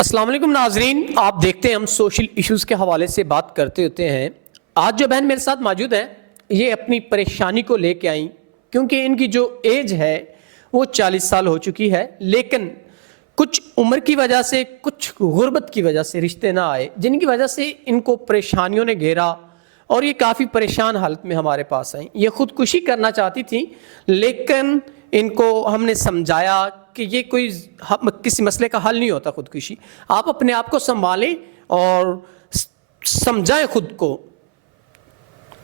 السلام علیکم ناظرین، آپ دیکھتے ہیں ہم سوشل ایشوز کے حوالے سے بات کرتے ہوتے ہیں۔ آج جو بہن میرے ساتھ موجود ہیں یہ اپنی پریشانی کو لے کے آئیں، کیونکہ ان کی جو ایج ہے وہ 40 سال ہو چکی ہے، لیکن کچھ عمر کی وجہ سے، کچھ غربت کی وجہ سے رشتے نہ آئے، جن کی وجہ سے ان کو پریشانیوں نے گھیرا اور یہ کافی پریشان حالت میں ہمارے پاس آئیں۔ یہ خودکشی کرنا چاہتی تھیں، لیکن ان کو ہم نے سمجھایا کہ یہ کوئی کسی مسئلے کا حل نہیں ہوتا خودکشی۔ آپ اپنے آپ کو سنبھالیں اور سمجھائیں خود کو۔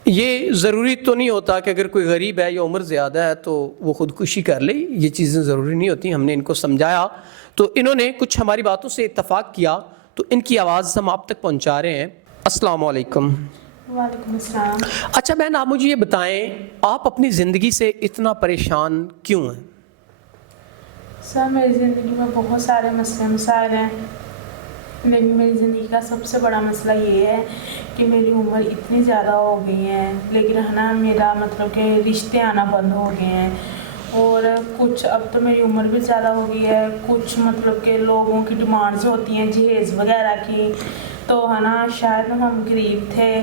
یہ ضروری تو نہیں ہوتا کہ اگر کوئی غریب ہے یا عمر زیادہ ہے تو وہ خودکشی کر لے، یہ چیزیں ضروری نہیں ہوتی۔ ہم نے ان کو سمجھایا تو انہوں نے کچھ ہماری باتوں سے اتفاق کیا، تو ان کی آواز ہم آپ تک پہنچا رہے ہیں۔ السلام علیکم۔ وعلیکم السلام۔ اچھا بہن، آپ مجھے یہ بتائیں، آپ اپنی زندگی سے اتنا پریشان کیوں ہیں؟ سر، میری زندگی میں بہت سارے مسئلے مسائل ہیں، لیکن میری زندگی کا سب سے بڑا مسئلہ یہ ہے کہ میری عمر اتنی زیادہ ہو گئی ہے، لیکن ہے نا میرا مطلب کہ رشتے آنا بند ہو گئے ہیں، اور کچھ اب تو میری عمر بھی زیادہ ہو گئی ہے، کچھ مطلب کہ لوگوں کی ڈیمانڈز ہوتی ہیں جہیز وغیرہ کی، تو ہے نا شاید ہم غریب تھے،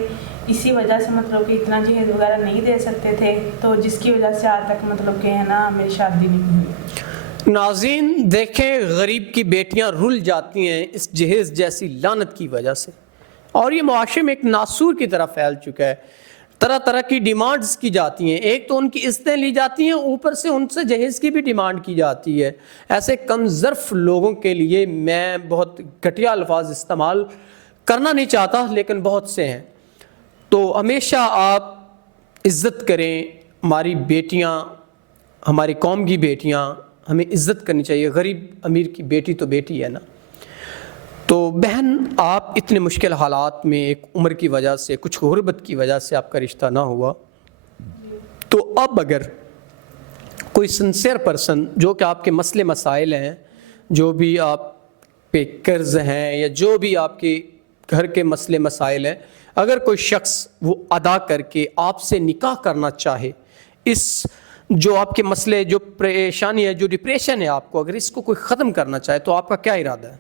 اسی وجہ سے مطلب کہ اتنا جہیز وغیرہ نہیں دے سکتے تھے، تو جس کی وجہ سے آج تک مطلب کہ ہے نا میری شادی نہیں ہوئی۔ ناظرین دیکھیں، غریب کی بیٹیاں رل جاتی ہیں اس جہیز جیسی لعنت کی وجہ سے، اور یہ معاشرے میں ایک ناسور کی طرح پھیل چکا ہے۔ طرح طرح کی ڈیمانڈز کی جاتی ہیں، ایک تو ان کی عزتیں لی جاتی ہیں، اوپر سے ان سے جہیز کی بھی ڈیمانڈ کی جاتی ہے۔ ایسے کم ظرف لوگوں کے لیے میں بہت گھٹیا الفاظ استعمال کرنا نہیں چاہتا، لیکن بہت سے ہیں۔ تو ہمیشہ آپ عزت کریں، ہماری بیٹیاں، ہماری قوم کی بیٹیاں، ہمیں عزت کرنی چاہیے۔ غریب امیر کی بیٹی تو بیٹی ہے نا۔ تو بہن، آپ اتنے مشکل حالات میں ایک عمر کی وجہ سے، کچھ غربت کی وجہ سے آپ کا رشتہ نہ ہوا، تو اب اگر کوئی سنسیئر پرسن جو کہ آپ کے مسئلے مسائل ہیں، جو بھی آپ پہ قرض ہیں یا جو بھی آپ کے گھر کے مسئلے مسائل ہیں، اگر کوئی شخص وہ ادا کر کے آپ سے نکاح کرنا چاہے، اس جو آپ کے مسئلے، جو پریشانی ہے، جو ڈپریشن ہے آپ کو، اگر اس کو کوئی ختم کرنا چاہے تو آپ کا کیا ارادہ ہے؟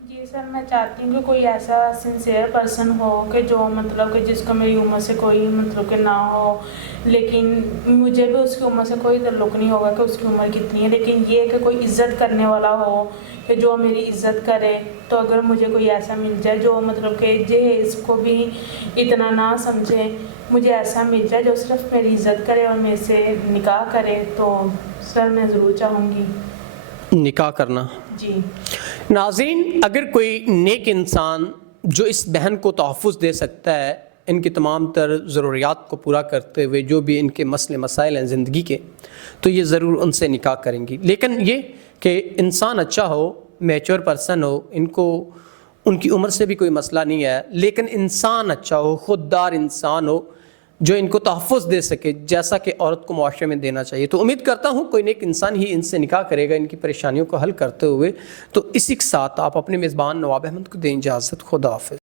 جی سر، میں چاہتی ہوں کہ کوئی ایسا سنسیئر پرسن ہو کہ جو مطلب کہ جس کو میری عمر سے کوئی مطلب کہ نہ ہو، لیکن مجھے بھی اس کی عمر سے کوئی تعلق نہیں ہوگا کہ اس کی عمر کتنی ہے، لیکن یہ کہ کوئی عزت کرنے والا ہو کہ جو میری عزت کرے۔ تو اگر مجھے کوئی ایسا مل جائے جو مطلب کہ جہیز کو بھی اتنا نہ سمجھے، مجھے ایسا مل جائے جو صرف میری عزت کرے اور میرے سے نکاح کرے، تو سر میں ضرور چاہوں گی نکاح کرنا۔ جی ناظرین، اگر کوئی نیک انسان جو اس بہن کو تحفظ دے سکتا ہے ان کی تمام تر ضروریات کو پورا کرتے ہوئے، جو بھی ان کے مسئلے مسائل ہیں زندگی کے، تو یہ ضرور ان سے نکاح کریں گی۔ لیکن یہ کہ انسان اچھا ہو، میچور پرسن ہو، ان کو ان کی عمر سے بھی کوئی مسئلہ نہیں ہے، لیکن انسان اچھا ہو، خوددار انسان ہو جو ان کو تحفظ دے سکے، جیسا کہ عورت کو معاشرے میں دینا چاہیے۔ تو امید کرتا ہوں کوئی نیک انسان ہی ان سے نکاح کرے گا ان کی پریشانیوں کو حل کرتے ہوئے۔ تو اسی کے ساتھ آپ اپنے میزبان نواب احمد کو دیں اجازت۔ خدا حافظ۔